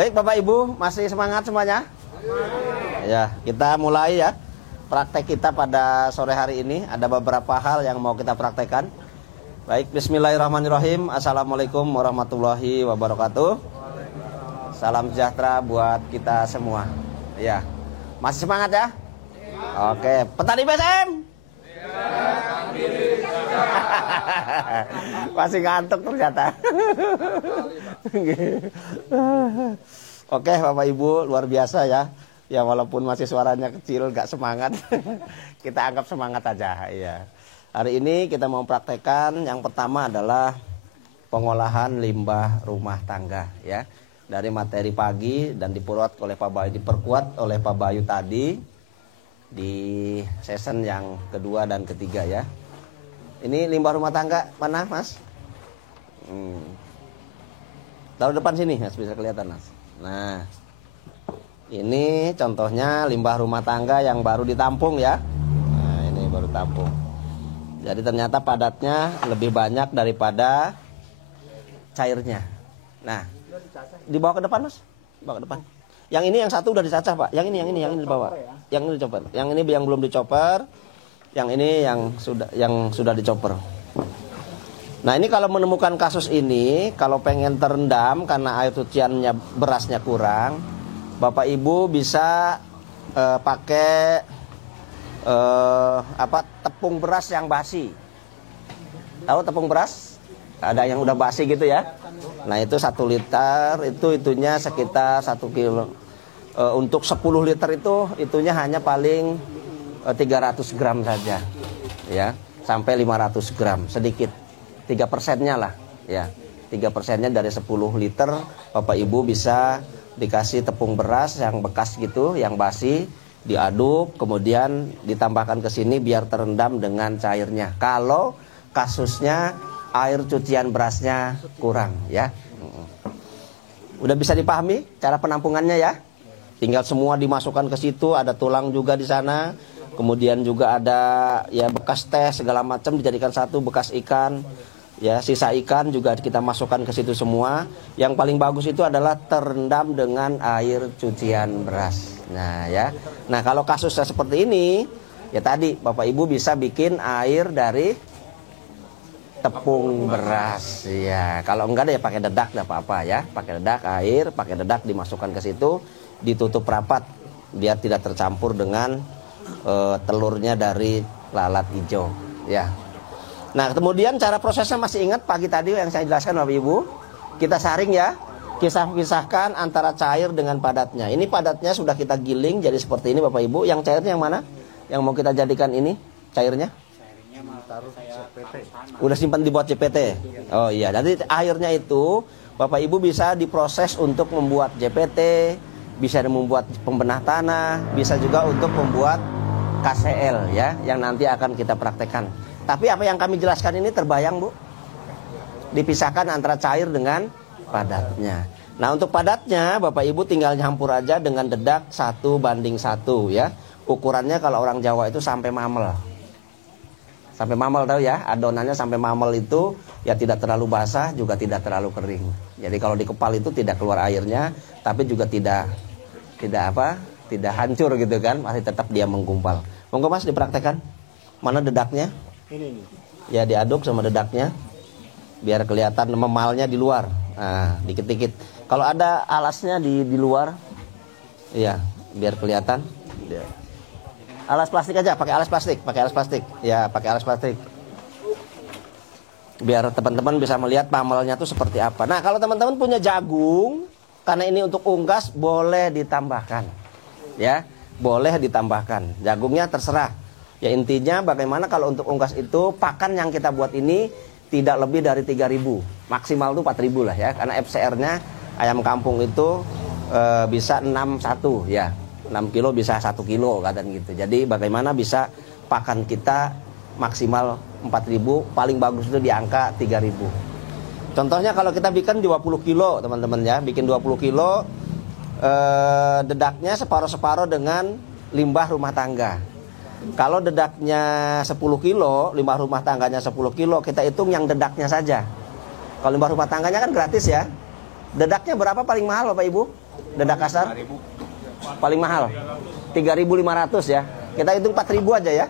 Baik Bapak Ibu, masih semangat semuanya? Ya, kita mulai ya praktek kita pada sore hari ini. Ada beberapa hal yang mau kita praktekkan. Baik, bismillahirrahmanirrahim. Assalamualaikum warahmatullahi wabarakatuh. Salam sejahtera buat kita semua. Ya, masih semangat ya? Oke, petani BSM? Masih ngantuk ternyata. Oke Bapak Ibu, luar biasa ya. Ya walaupun masih suaranya kecil, gak semangat. Kita anggap semangat aja ya. Hari ini kita mau praktekkan yang pertama adalah pengolahan limbah rumah tangga ya. Dari materi pagi dan diperkuat oleh Pak Bayu tadi di season yang kedua dan ketiga ya. Ini limbah rumah tangga mana Mas? Taruh depan sini Mas, bisa kelihatan Mas. Nah, ini contohnya limbah rumah tangga yang baru ditampung ya. Nah, ini baru tampung. Jadi ternyata padatnya lebih banyak daripada cairnya. Nah, dibawa ke depan Mas, bawa ke depan. Yang ini yang satu udah dicacah Pak. Yang ini dibawa. Yang ini dicopper. Yang ini yang belum dicopper. Yang ini yang sudah dicopper. Nah ini kalau menemukan kasus ini, kalau pengen terendam karena air cuciannya berasnya kurang, Bapak Ibu bisa pakai tepung beras yang basi. Tahu tepung beras? Ada yang udah basi gitu ya. Nah itu 1 liter itunya sekitar 1 kilo. Untuk 10 liter itunya hanya paling 300 gram saja ya, sampai 500 gram, sedikit 3%-nya lah ya. 3%-nya dari 10 liter Bapak Ibu bisa dikasih tepung beras yang bekas gitu, yang basi, diaduk kemudian ditambahkan ke sini biar terendam dengan cairnya. Kalau kasusnya air cucian berasnya kurang ya. Udah bisa dipahami cara penampungannya ya? Tinggal semua dimasukkan ke situ, ada tulang juga di sana. Kemudian juga ada ya bekas teh segala macam dijadikan satu, bekas ikan, ya sisa ikan juga kita masukkan ke situ semua. Yang paling bagus itu adalah terendam dengan air cucian beras. Nah ya, nah kalau kasusnya seperti ini, ya tadi Bapak Ibu bisa bikin air dari tepung beras. Ya kalau enggak deh pakai dedak, enggak apa-apa ya. Pakai dedak air, pakai dedak dimasukkan ke situ, ditutup rapat biar tidak tercampur dengan telurnya dari lalat hijau ya. Nah kemudian cara prosesnya masih ingat pagi tadi yang saya jelaskan Bapak Ibu. Kita saring ya, pisahkan antara cair dengan padatnya. Ini padatnya sudah kita giling jadi seperti ini Bapak Ibu. Yang cairnya yang mana? Yang mau kita jadikan ini cairnya? Cairnya mau taruh CPT. Udah simpan dibuat CPT. Oh iya, jadi airnya itu Bapak Ibu bisa diproses untuk membuat JPT, bisa membuat pembenah tanah, bisa juga untuk membuat KCL ya, yang nanti akan kita praktekkan. Tapi apa yang kami jelaskan ini terbayang Bu? Dipisahkan antara cair dengan padatnya. Nah untuk padatnya Bapak Ibu tinggal nyampur aja dengan dedak 1:1 ya. Ukurannya kalau orang Jawa itu sampai mamel. Sampai mamel tahu ya, adonannya sampai mamel itu ya tidak terlalu basah juga tidak terlalu kering. Jadi kalau dikepal itu tidak keluar airnya, tapi juga tidak hancur gitu kan, masih tetap dia menggumpal. Monggo Mas dipraktekkan. Mana dedaknya? Ini. Ya diaduk sama dedaknya biar kelihatan memalnya di luar. Nah, dikit-dikit. Kalau ada alasnya di luar, iya, biar kelihatan. Alas plastik aja, pakai alas plastik. Ya, pakai alas plastik. Biar teman-teman bisa melihat pamelnya itu seperti apa. Nah, kalau teman-teman punya jagung, karena ini untuk unggas boleh ditambahkan. Ya, boleh ditambahkan. Jagungnya terserah. Ya intinya bagaimana kalau untuk unggas itu pakan yang kita buat ini tidak lebih dari 3.000. Maksimal itu 4.000 lah ya. Karena FCR-nya ayam kampung itu bisa 61 ya. 6 kilo bisa 1 kilo katanya gitu. Jadi bagaimana bisa pakan kita maksimal 4.000, paling bagus itu di angka 3.000. Contohnya kalau kita bikin 20 kilo teman-teman ya, bikin 20 kilo dedaknya separuh-separuh dengan limbah rumah tangga. Kalau dedaknya 10 kilo, limbah rumah tangganya 10 kilo, kita hitung yang dedaknya saja. Kalau limbah rumah tangganya kan gratis ya. Dedaknya berapa paling mahal Bapak Ibu? dedak kasar? Paling mahal 3.500 ya. Kita hitung 4.000 aja ya.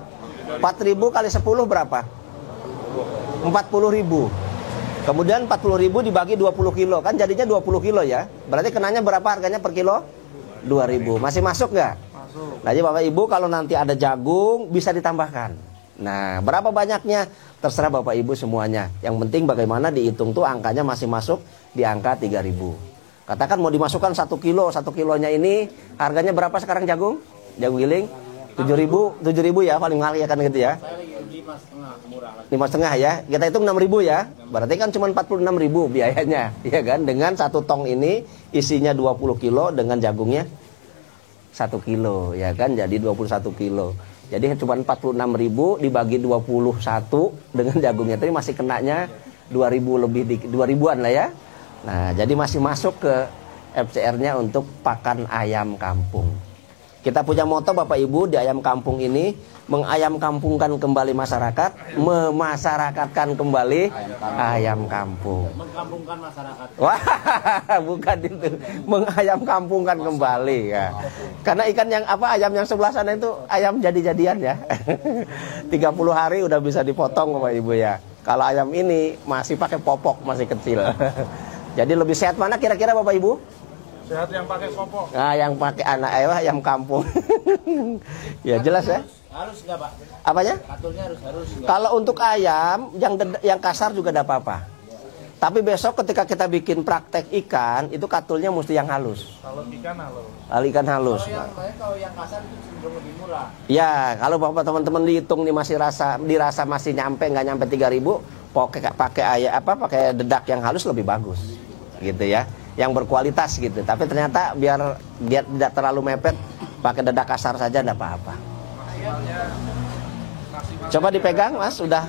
4.000 kali 10 berapa? 40.000. Kemudian 40.000 dibagi 20 kilo, kan jadinya 20 kilo ya. Berarti kenanya berapa harganya per kilo? 2.000. Masih masuk nggak? Masuk. Nah, jadi Bapak Ibu kalau nanti ada jagung bisa ditambahkan. Nah, berapa banyaknya? Terserah Bapak Ibu semuanya. Yang penting bagaimana dihitung tuh angkanya masih masuk di angka 3.000. Katakan mau dimasukkan 1 kilo, 1 kilonya ini harganya berapa sekarang jagung? Jagung giling? 7.000 ya, paling mahal ya kan gitu ya. 5,5 ya. Kita hitung 6.000 ya. Berarti kan cuma 46.000 biayanya, ya kan? Dengan 1 tong ini isinya 20 kilo dengan jagungnya 1 kilo, ya kan? Jadi 21 kilo. Jadi cuma 46.000 dibagi 21 dengan jagungnya tadi masih kenanya 2.000 lebih 2.000-an lah ya. Nah, jadi masih masuk ke FCR-nya untuk pakan ayam kampung. Kita punya moto Bapak Ibu di ayam kampung ini, mengayam kampungkan kembali masyarakat, memasyarakatkan kembali ayam kampung. Mengkampungkan masyarakat. Wah, bukan itu. Mengayam kampungkan kembali ya. Karena ikan yang ayam yang sebelah sana itu ayam jadi-jadian ya. 30 hari udah bisa dipotong Bapak Ibu ya. Kalau ayam ini masih pakai popok, masih kecil. Jadi lebih sehat mana kira-kira Bapak Ibu? Sehat yang pakai popok. Nah, yang pakai anak ayam kampung. Ya jelas ya. Harus nggak Pak? Apanya? Katulnya harus nggak? Kalau untuk ayam yang kasar juga tidak apa-apa. Tapi besok ketika kita bikin praktek ikan itu katulnya mesti yang halus. Kalau ikan halus. Kalau ikan halus. Kalau yang kasar itu cenderung lebih murah. Ya, kalau Bapak teman-teman dihitung nih masih dirasa masih nggak nyampe 3.000, pakai dedak yang halus lebih bagus. Gitu ya. Yang berkualitas gitu. Tapi ternyata biar tidak terlalu mepet, pakai dedak kasar saja tidak apa-apa. Coba dipegang Mas, udah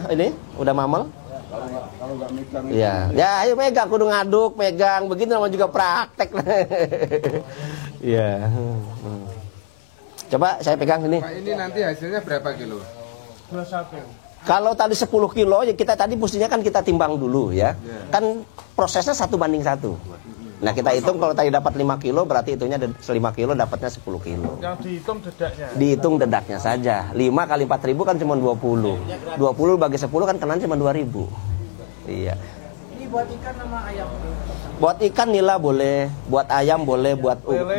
mamel. Kalau nggak megang. Iya, ya ayo pegang, kudu ngaduk, pegang, begitu namanya juga praktek. Iya. Coba saya pegang ini. Pak, ini nanti hasilnya berapa kilo? 21. Kalau tadi 10 kilo, ya kita tadi mestinya kan kita timbang dulu ya. Kan prosesnya 1:1. Nah kita hitung kalau tadi dapat 5 kilo, berarti itunya 5 kilo dapatnya 10 kilo. Yang dihitung dedaknya. Dihitung dedaknya saja. 5 kali 4.000 kan cuma 20. 20 bagi 10 kan kenaan cuma 2.000. Iya. Ini buat ikan sama ayam. Buat ikan nila boleh, buat ayam boleh,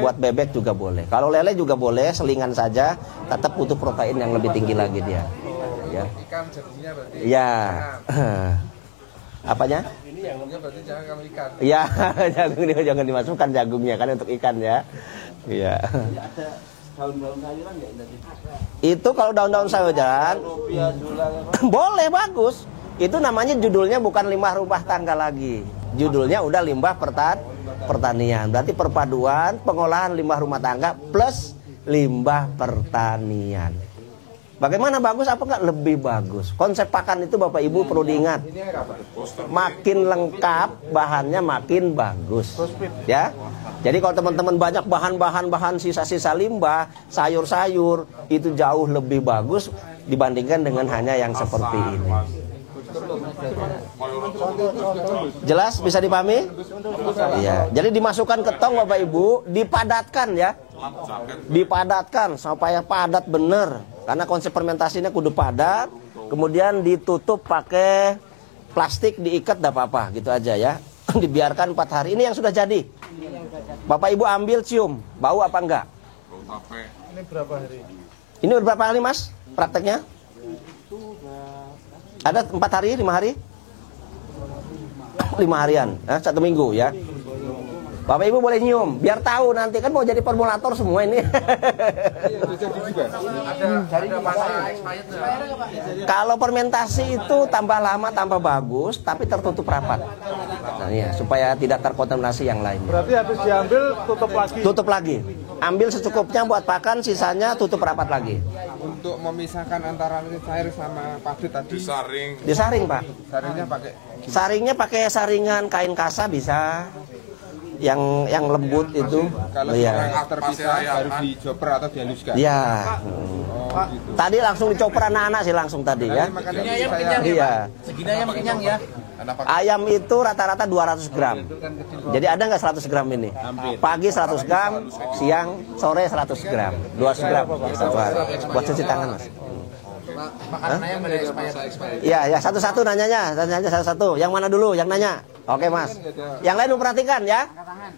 buat bebek juga boleh. Kalau lele juga boleh, selingan saja, tetap butuh protein yang lebih tinggi lagi dia. Ya. Ikan jadinya berarti. Iya. Apanya? Ini jagungnya berarti jangan kalau ikan. Iya, jagungnya jangan dimasukkan jagungnya kan untuk ikan ya. Iya. Ada daun-daun sayuran nggak? Itu kalau daun-daun sayuran boleh, bagus. Itu namanya judulnya bukan limbah rumah tangga lagi. Judulnya udah limbah pertanian. Berarti perpaduan pengolahan limbah rumah tangga plus limbah pertanian. Bagaimana bagus apa enggak? Lebih bagus. Konsep pakan itu Bapak Ibu perlu diingat. Makin lengkap bahannya makin bagus. Ya. Jadi kalau teman-teman banyak bahan sisa-sisa limbah, sayur-sayur itu jauh lebih bagus dibandingkan dengan hanya yang seperti ini. Jelas bisa dipahami? Iya. Jadi dimasukkan ke tong Bapak Ibu, dipadatkan ya. Dipadatkan supaya padat bener. Karena konsep fermentasinya kudu padat, kemudian ditutup pakai plastik, diikat enggak apa-apa, gitu aja ya. Dibiarkan 4 hari. Ini yang sudah jadi. Bapak Ibu ambil cium, bau apa enggak? Ini berapa hari? Ini berapa hari Mas prakteknya? Ada 4 hari, 5 hari? 5 harian, 1 minggu ya. Bapak Ibu boleh nyium, biar tahu nanti kan mau jadi formulator semua ini. Kalau fermentasi itu tambah lama tambah bagus, tapi tertutup rapat. Nah, iya, supaya tidak terkontaminasi yang lain. Berarti habis diambil tutup lagi. Tutup lagi. Ambil secukupnya buat pakan, sisanya tutup rapat lagi. Untuk memisahkan antara cair sama padat tadi. Disaring, Pak. Saringnya pakai. Saringnya pakai saringan kain kasa bisa. Yang lembut itu. Kalau terpisah baru dicoper atau dihaluskan. Iya. Oh, gitu. Tadi langsung dicoper anak-anak sih langsung tadi ya. Makanya Segini ayam saya kenyang ya, iya. Pak? Segini ayam kenyang ya. Ayam itu rata-rata 200 gram. Jadi ada nggak 100 gram ini? Pagi 100 gram, siang, sore 100 gram. 200 gram. Buat cuci tangan, Mas. Makanan ayam ada expired. Iya, ya satu-satu nanyanya satu-satu. Yang mana dulu? Yang nanya. Oke, Mas. Yang lain memperhatikan ya.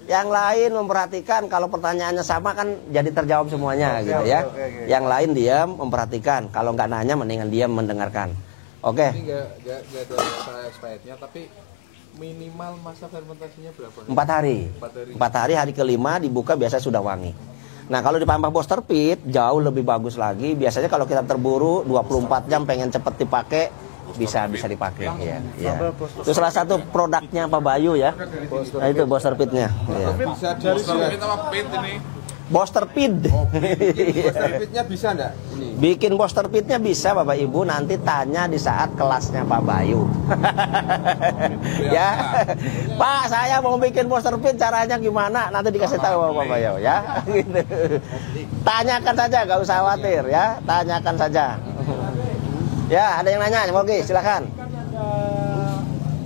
Yang lain memperhatikan, kalau pertanyaannya sama kan jadi terjawab semuanya gitu ya. Yang lain diam memperhatikan. Kalau nggak nanya mendingan diam mendengarkan. Oke. Ini nggak ada masa expirednya, tapi minimal masa fermentasinya berapa? 4 hari. 4 hari, hari kelima dibuka biasa sudah wangi. Nah kalau ditambah booster pit jauh lebih bagus lagi. Biasanya kalau kita terburu 24 jam pengen cepet dipakai bisa dipakai ya. Itu salah satu produknya Pak Bayu ya. Nah, itu booster pitnya. Ya. Bisa dari pit ini. Booster pit. Booster pitnya bisa enggak? Ini. Bikin booster pitnya bisa Bapak Ibu, nanti tanya di saat kelasnya Pak Bayu. Ya, Pak saya mau bikin booster pit caranya gimana? Nanti dikasih tahu sama Pak Bayu ya. Gitu. Tanyakan saja, nggak usah khawatir ya. Tanyakan saja. Ya, ada yang nanya, Mogi, silakan.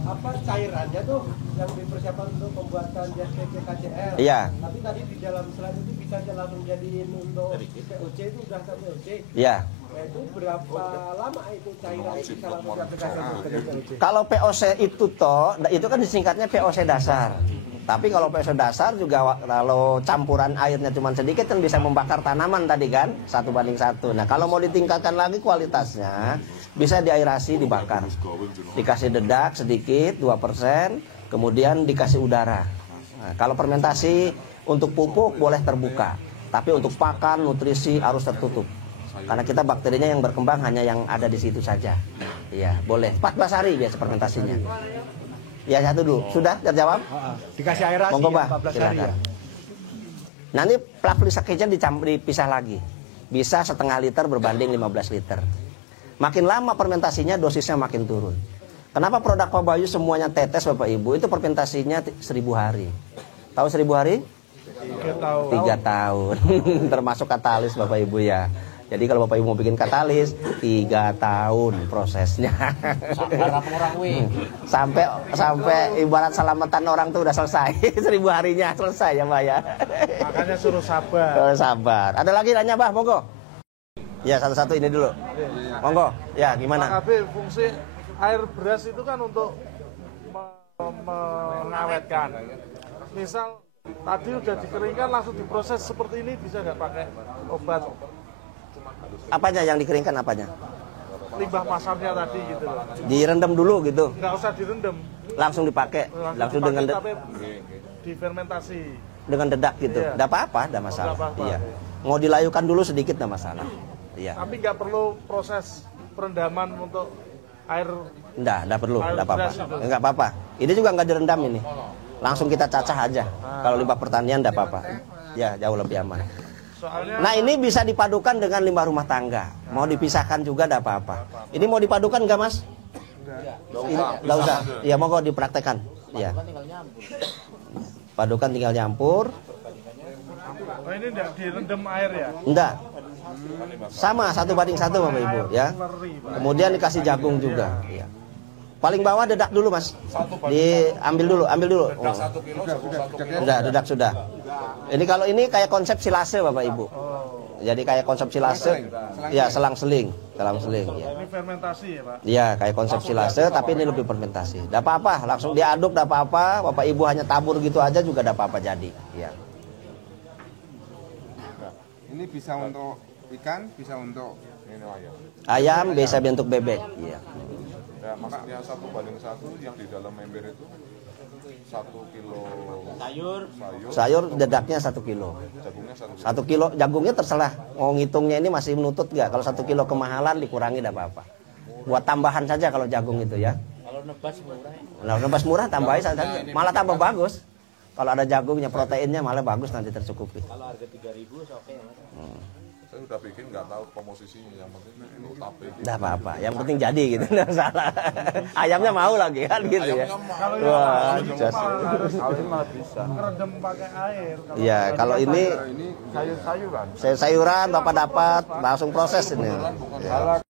Apa cairannya tuh yang dipersiapkan untuk pembuatan jas KCL? Iya. Tapi tadi di dalam slide itu bisa langsung jadiin untuk POC itu udah POC. Iya. Nah, itu berapa lama itu cairan itu bisa langsung diaplikasikan ke POC? Kalau POC itu itu kan disingkatnya POC dasar. Tapi kalau POC dasar juga kalau campuran airnya cuma sedikit kan bisa membakar tanaman tadi kan 1:1. Nah kalau mau ditingkatkan lagi kualitasnya bisa diaerasi dibakar. Dikasih dedak sedikit 2%, kemudian dikasih udara. Nah, kalau fermentasi untuk pupuk boleh terbuka, tapi untuk pakan nutrisi harus tertutup. Karena kita bakterinya yang berkembang hanya yang ada di situ saja. Iya boleh 14 hari biasa fermentasinya. Ya satu dulu, sudah terjawab? Dikasih aerasi Monggo, Pak. 14 hari ya. Nanti plak sakitnya dipisah lagi. Bisa setengah liter berbanding 15 liter. Makin lama fermentasinya dosisnya makin turun. Kenapa produk Pak Bayu semuanya tetes Bapak Ibu? Itu fermentasinya 1000 hari. Tahu 1000 hari? 3 tahun. Termasuk katalis Bapak Ibu ya. Jadi kalau Bapak Ibu mau bikin katalis 3 tahun prosesnya. Sampai ibarat selamatan orang tuh udah selesai. 1000 harinya selesai ya Mbak ya. Makanya suruh sabar. Suruh sabar. Ada lagi nanya Mbak, monggo. Ya satu-satu ini dulu. Monggo. Ya gimana? Pak Kabir, fungsi air beras itu kan untuk mengawetkan. Misal tadi udah dikeringkan langsung diproses seperti ini bisa nggak pakai obat? Apanya yang dikeringkan apanya? Limbah masarnya tadi gitu loh. Direndam dulu gitu. Nggak usah direndam. Langsung dipakai. Langsung dengan tapi difermentasi. Dengan dedak gitu. Iya. Enggak apa-apa, enggak masalah. Nggak apa-apa. Iya. Mau dilayukan dulu sedikit enggak masalah. Iya. Tapi nggak perlu proses perendaman untuk air. Enggak perlu, Air enggak apa-apa. beras itu. Enggak apa-apa. Ini juga enggak direndam ini. Langsung kita cacah aja. Kalau limbah pertanian enggak apa-apa. Ya, jauh lebih aman. Soalnya Nah ini bisa dipadukan dengan limbah rumah tangga. Mau dipisahkan juga tidak apa-apa. Ini mau dipadukan nggak Mas? Nggak usah. Ya monggo dipraktekkan. Ya. Padukan tinggal nyampur. oh, ini nggak direndam air ya? Enggak. Sama 1:1 Bapak Ibu ya. Kemudian dikasih jagung juga. Ya. Paling bawah dedak dulu Mas. Ambil dulu. Oh. Sudah, dedak sudah. Ini kalau ini kayak konsep silase Bapak Ibu. Jadi kayak konsep silase, ya selang-seling ya. Ini fermentasi ya Pak? Iya, kayak konsep silase, tapi ini lebih fermentasi. Tidak apa-apa, langsung diaduk, tidak apa-apa. Bapak Ibu hanya tabur gitu aja juga tidak apa-apa jadi. Ya. Ini bisa untuk ikan, bisa untuk Ayam bisa bentuk bebek. Iya. Ya, maksudnya 1:1 yang di dalam ember itu 1 kilo Sayur dedaknya 1 kilo. jagungnya 1 kilo jagungnya terserah. Mau ngitungnya ini masih menutut nggak? Kalau 1 kilo kemahalan dikurangi tidak apa-apa. Buat tambahan saja kalau jagung itu ya. Kalau nebas murah tambahin saja. Malah tambah bagus. Kalau ada jagungnya proteinnya malah bagus nanti tercukupi. Kalau harga 3.000 oke ya Mas. saya udah bikin nggak tahu komposisinya, yang penting untuk tape Tidak apa-apa, yang penting jadi gitu, tidak salah. Ayamnya mau lagi kan gitu ya. Wah, Harus bisa. Ngerendam pakai air. Iya, kalau ini sayur-sayuran. sayuran Bapak dapat langsung proses ini. Ya.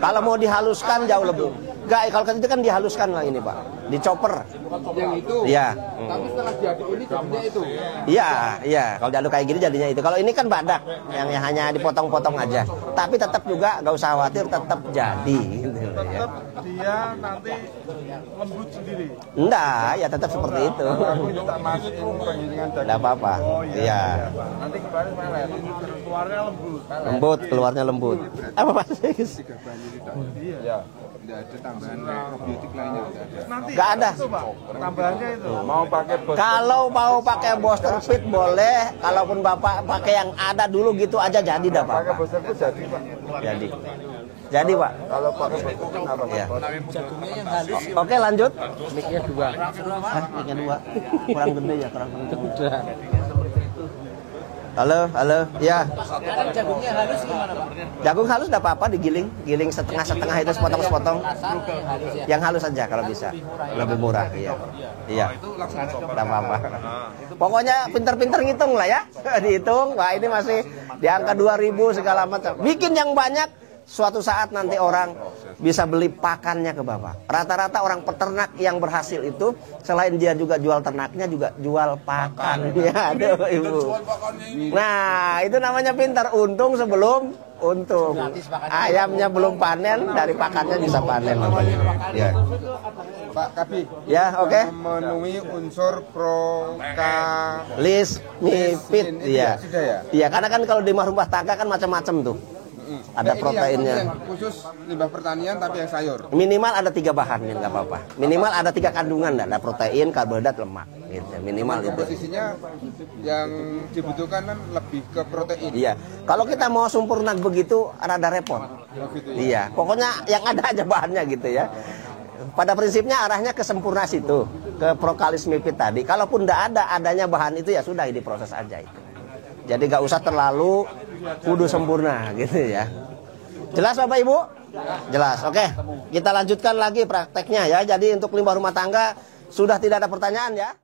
Kalau mau dihaluskan jauh lebih. Enggak, kalau itu kan dihaluskan lah ini Pak. Dicoper. Yang itu. Iya. Tapi setelah diaduk ini jadinya itu. Iya, iya. Kalau diaduk kayak gini jadinya itu. Kalau ini kan badak yang hanya dipotong-potong aja. Tapi tetap juga nggak usah khawatir, tetap jadi. Gitu, ya. Tetap dia nanti lembut sendiri. Enggak, ya tetap seperti itu. Tak masukin penggilingan daging. Enggak apa-apa. Iya. Nanti kembali melet. Keluarnya lembut. Lembut, keluarnya lembut. Apa Pak? Iya. Tidak ada tambahan probiotik lainnya. Nanti Nggak ada. itu, Pak. Tambahannya itu. Mau pakai Kalau mau pakai booster fit boleh, kalaupun Bapak pakai yang ada dulu gitu aja jadi dah Pak. pakai booster itu jadi, Pak. Jadi. Jadi Pak. Kalau pakai booster kenapa? Iya. Oke lanjut. Mic-nya 2. Hah, mic-nya 2. Kurang gede ya, kurang gede. Halo, ya. Sekarang jagungnya halus gimana Pak? Jagung halus enggak apa-apa digiling, giling setengah-setengah itu sepotong-sepotong. Kasar yang halus ya. Yang halus aja kalau bisa. Lebih murah, iya. Iya. Enggak apa-apa. Pokoknya pinter-pinter ngitung lah ya. Dihitung, wah ini masih di angka 2.000 segala macam. Bikin yang banyak, suatu saat nanti orang bisa beli pakannya ke Bapak. Rata-rata orang peternak yang berhasil itu selain dia juga jual ternaknya juga jual pakan. Ya, aduh Ibu. Nah, itu namanya pintar. Untung sebelum untung. Ayamnya belum panen, dari pakannya bisa panen. Ya. Pak Kabi. Ya, oke. Memenuhi unsur List mifit, iya. Sudah ya? Iya, karena kan kalau di rumah tangga kan macam-macam tuh. Ada proteinnya. Yang khusus limbah pertanian tapi yang sayur. Minimal ada 3 bahan, ya nggak apa-apa. Minimal ada 3 kandungan, ada protein, karbohidrat, lemak. Gitu. Minimal itu. Komposisinya yang dibutuhkan kan lebih ke protein. Iya. Kalau kita mau sempurna begitu, rada repot. Iya. Pokoknya yang ada aja bahannya gitu ya. Pada prinsipnya arahnya ke sempurna situ, ke Propolis Mifid tadi. Kalaupun tidak ada adanya bahan itu ya sudah diproses aja itu. Jadi nggak usah terlalu kudu sempurna gitu ya. Jelas Bapak Ibu? Jelas. Oke. Kita lanjutkan lagi prakteknya ya. Jadi untuk limbah rumah tangga sudah tidak ada pertanyaan ya.